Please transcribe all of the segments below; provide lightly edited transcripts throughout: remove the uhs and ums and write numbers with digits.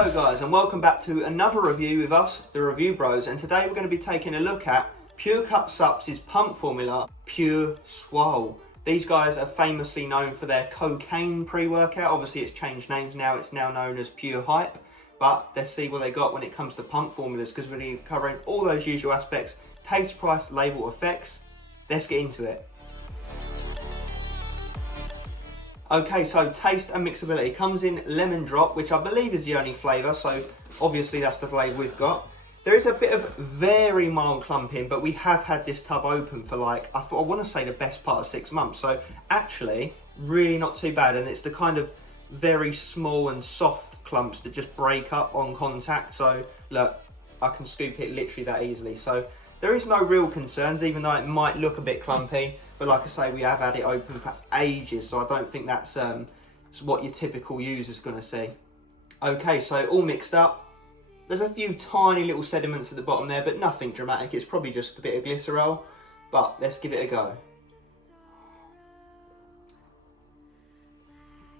Hello guys and welcome back to another review with us, the Review Bros, and today we're going to be taking a look at PREWORKOUT Supps' pump formula, Pure Swole. These guys are famously known for their cocaine pre-workout. Obviously it's changed names now, it's now known as Pure Hype, but let's see what they got when it comes to pump formulas, because we're going to be covering all those usual aspects: taste, price, label, effects. Let's get into it. Okay, so taste and mixability comes in lemon drop, which I believe is the only flavour, so obviously that's the flavour we've got. There is a bit of very mild clumping, but we have had this tub open for like, I want to say the best part of 6 months, so actually really not too bad, and it's the kind of very small and soft clumps that just break up on contact. So look, I can scoop it literally that easily, so there is no real concerns, even though it might look a bit clumpy. But like I say, we have had it open for ages, so I don't think that's what your typical user's going to see. Okay, so all mixed up. There's a few tiny little sediments at the bottom there, but nothing dramatic. It's probably just a bit of glycerol, but let's give it a go.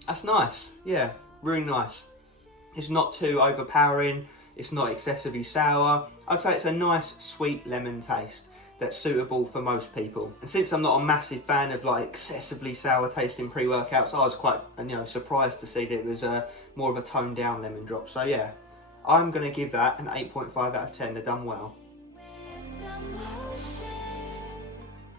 That's nice, yeah, really nice. It's not too overpowering, it's not excessively sour. I'd say it's a nice sweet lemon taste that's suitable for most people. And since I'm not a massive fan of like excessively sour tasting pre-workouts, I was quite surprised to see that it was more of a toned down lemon drop. So yeah, I'm gonna give that an 8.5 out of 10. They've done well.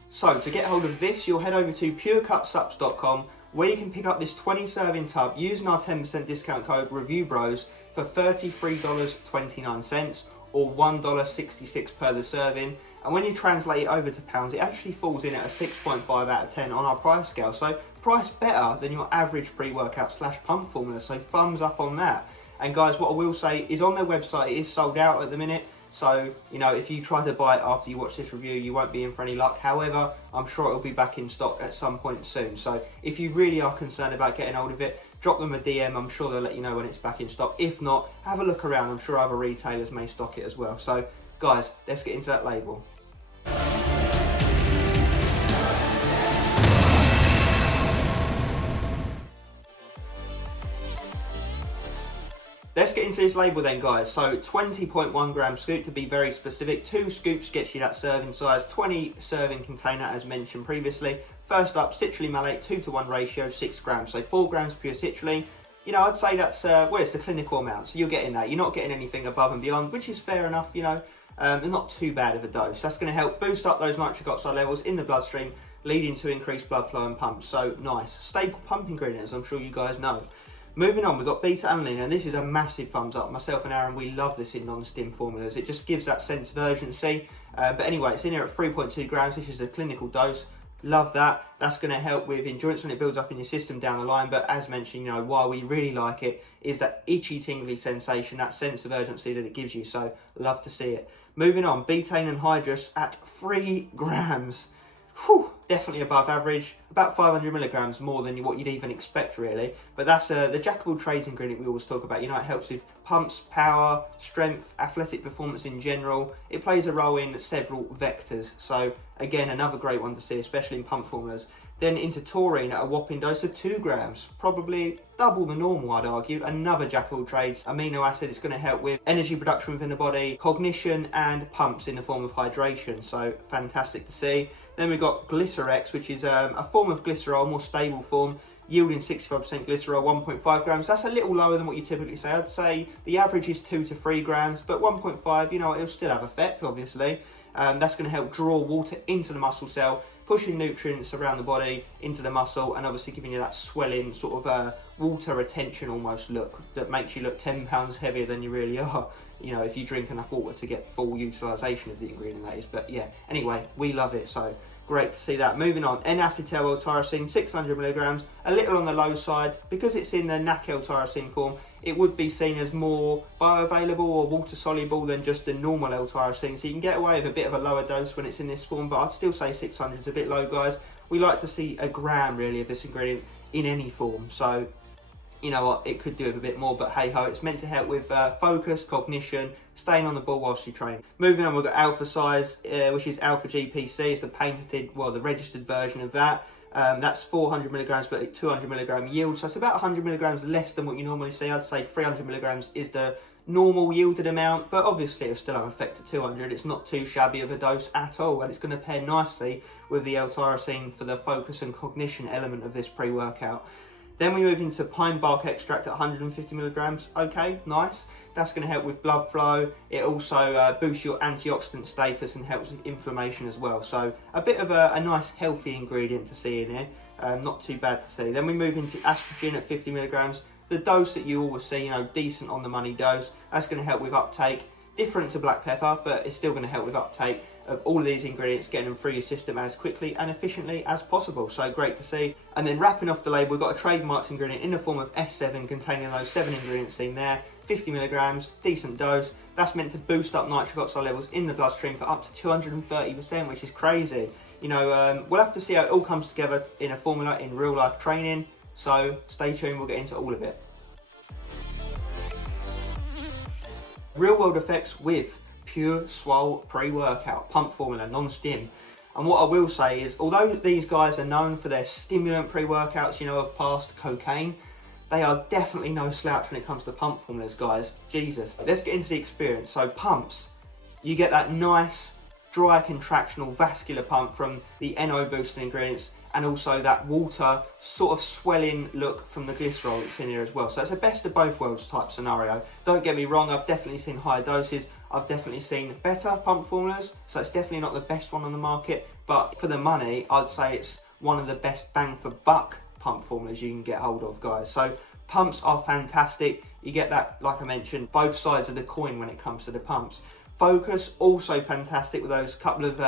So to get hold of this, you'll head over to PREWORKOUTSupps.com, where you can pick up this 20 serving tub using our 10% discount code ReviewBros for $33.29 or $1.66 per the serving. And when you translate it over to pounds, it actually falls in at a 6.5 out of 10 on our price scale. So price better than your average pre-workout / pump formula. So thumbs up on that. And guys, what I will say is on their website, it is sold out at the minute. So, if you try to buy it after you watch this review, you won't be in for any luck. However, I'm sure it'll be back in stock at some point soon. So if you really are concerned about getting hold of it, drop them a DM. I'm sure they'll let you know when it's back in stock. If not, have a look around. I'm sure other retailers may stock it as well. So guys, let's get into that label. Let's get into this label then, guys. So 20.1 gram scoop to be very specific. 2 scoops gets you that serving size, 20 serving container as mentioned previously. First up, citrulline malate, 2:1 ratio, 6 grams. So 4 grams pure citrulline. I'd say that's, it's the clinical amount. So you're getting that. You're not getting anything above and beyond, which is fair enough, not too bad of a dose. That's going to help boost up those nitric oxide levels in the bloodstream, leading to increased blood flow and pumps. So nice. Staple pump ingredients, I'm sure you guys know. Moving on, we've got beta-alanine, and this is a massive thumbs up. Myself and Aaron, we love this in non-stim formulas. It just gives that sense of urgency. But anyway, it's in here at 3.2 grams, which is the clinical dose. Love that. That's going to help with endurance when it builds up in your system down the line. But as mentioned, why we really like it is that itchy, tingly sensation, that sense of urgency that it gives you. So love to see it. Moving on, betaine anhydrous at 3 grams. Whew, definitely above average, about 500 milligrams more than what you'd even expect really. But that's the jack of all trades ingredient we always talk about. It helps with pumps, power, strength, athletic performance in general. It plays a role in several vectors. So again, another great one to see, especially in pump formulas. Then into taurine at a whopping dose of 2 grams, probably double the normal, I'd argue. Another jack of all trades amino acid. It's going to help with energy production within the body, cognition and pumps in the form of hydration. So fantastic to see. Then we've got Glycerex, which is a form of glycerol, more stable form, yielding 65% glycerol, 1.5 grams. That's a little lower than what you typically say. I'd say the average is 2 to 3 grams, but 1.5, it'll still have effect, obviously. That's going to help draw water into the muscle cell, pushing nutrients around the body into the muscle, and obviously giving you that swelling sort of water retention almost look that makes you look 10 pounds heavier than you really are. If you drink enough water to get full utilisation of the ingredient, that is. But yeah, anyway, we love it, so great to see that. Moving on, N-acetyl-L-tyrosine, 600 milligrams, a little on the low side. Because it's in the NAC-L-tyrosine form, it would be seen as more bioavailable or water soluble than just the normal L-tyrosine. So you can get away with a bit of a lower dose when it's in this form, but I'd still say 600 is a bit low, guys. We like to see a gram really of this ingredient in any form. So you know what, it could do with a bit more, but hey ho, it's meant to help with focus, cognition, staying on the ball whilst you train. Moving on, we've got Alpha Size, which is Alpha GPC. It's the patented, well, the registered version of that. That's 400 milligrams, but a 200 milligram yield. So it's about 100 milligrams less than what you normally see. I'd say 300 milligrams is the normal yielded amount, but obviously it'll still have effect at 200. It's not too shabby of a dose at all, and it's going to pair nicely with the L-tyrosine for the focus and cognition element of this pre-workout. Then we move into pine bark extract at 150 milligrams. Okay, nice. That's going to help with blood flow. It also boosts your antioxidant status and helps with inflammation as well. So a bit of a nice healthy ingredient to see in here. Not too bad to see. Then we move into estrogen at 50 milligrams. The dose that you always see, decent on the money dose. That's going to help with uptake. Different to black pepper, but it's still going to help with uptake of all of these ingredients, getting them through your system as quickly and efficiently as possible. So great to see. And then wrapping off the label, we've got a trademarked ingredient in the form of S7 containing those 7 ingredients seen there. 50 milligrams, decent dose. That's meant to boost up nitric oxide levels in the bloodstream for up to 230%, which is crazy. We'll have to see how it all comes together in a formula in real life training. So stay tuned, we'll get into all of it. Real world effects with Pure Swole pre-workout pump formula, non-stim. And what I will say is, although these guys are known for their stimulant pre-workouts, of past cocaine, they are definitely no slouch when it comes to pump formulas, guys. Jesus. Let's get into the experience. So pumps, you get that nice, dry, contractional, vascular pump from the NO boosting ingredients, and also that water sort of swelling look from the glycerol that's in here as well. So it's a best of both worlds type scenario. Don't get me wrong, I've definitely seen higher doses. I've definitely seen better pump formulas, so it's definitely not the best one on the market, but for the money, I'd say it's one of the best bang for buck pump formulas you can get hold of, guys. So pumps are fantastic. You get that, like I mentioned, both sides of the coin when it comes to the pumps. Focus, also fantastic with those couple of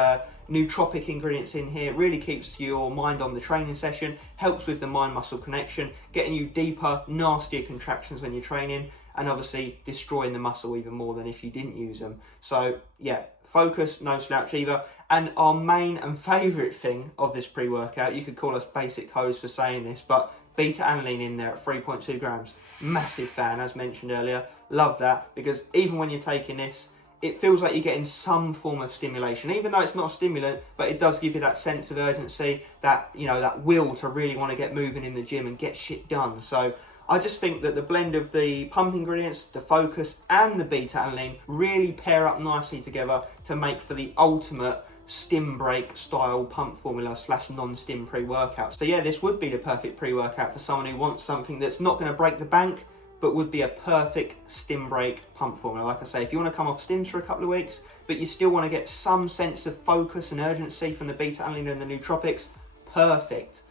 nootropic ingredients in here. Really keeps your mind on the training session, helps with the mind-muscle connection, getting you deeper, nastier contractions when you're training, and obviously destroying the muscle even more than if you didn't use them. So yeah, focus, no slouch either. And our main and favourite thing of this pre-workout, you could call us basic hoes for saying this, but beta-alanine in there at 3.2 grams. Massive fan, as mentioned earlier. Love that, because even when you're taking this, it feels like you're getting some form of stimulation, even though it's not a stimulant, but it does give you that sense of urgency, that, that will to really want to get moving in the gym and get shit done. So I just think that the blend of the pump ingredients, the focus, and the beta-alanine really pair up nicely together to make for the ultimate stim break style pump formula / non-stim pre-workout. So yeah, this would be the perfect pre-workout for someone who wants something that's not going to break the bank, but would be a perfect stim break pump formula. Like I say, if you want to come off stims for a couple of weeks, but you still want to get some sense of focus and urgency from the beta-alanine and the nootropics, perfect.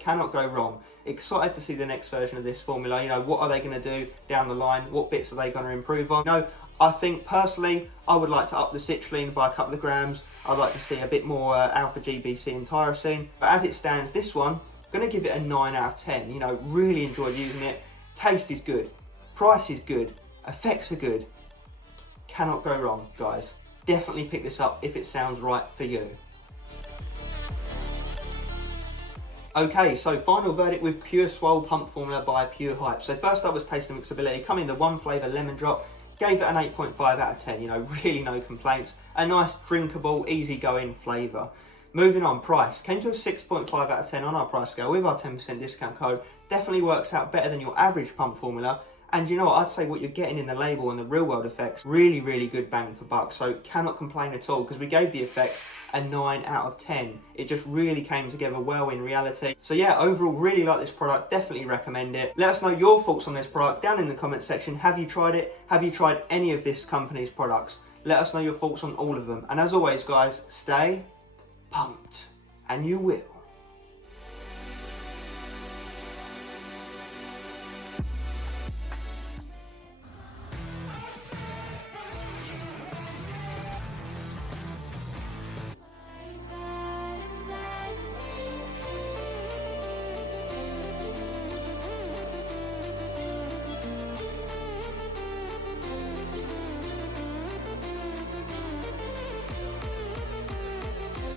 Cannot go wrong. Excited to see the next version of this formula. What are they going to do down the line? What bits are they going to improve on? I think personally, I would like to up the citrulline by a couple of grams. I'd like to see a bit more alpha GBC and tyrosine. But as it stands, this one, I'm going to give it a 9 out of 10. Really enjoyed using it. Taste is good, price is good, effects are good. Cannot go wrong, guys. Definitely pick this up if it sounds right for you. Okay, so final verdict with Pure Swole pump formula by Pure Hype. So first up was taste and mixability. Come in the one flavour lemon drop. Gave it an 8.5 out of 10. Really no complaints. A nice drinkable, easy-going flavour. Moving on, price. Came to a 6.5 out of 10 on our price scale with our 10% discount code. Definitely works out better than your average pump formula. And you know what, I'd say what you're getting in the label and the real world effects, really, really good bang for buck. So cannot complain at all, because we gave the effects a 9 out of 10. It just really came together well in reality. So yeah, overall, really like this product, definitely recommend it. Let us know your thoughts on this product down in the comment section. Have you tried it? Have you tried any of this company's products? Let us know your thoughts on all of them. And as always, guys, stay pumped, and you will.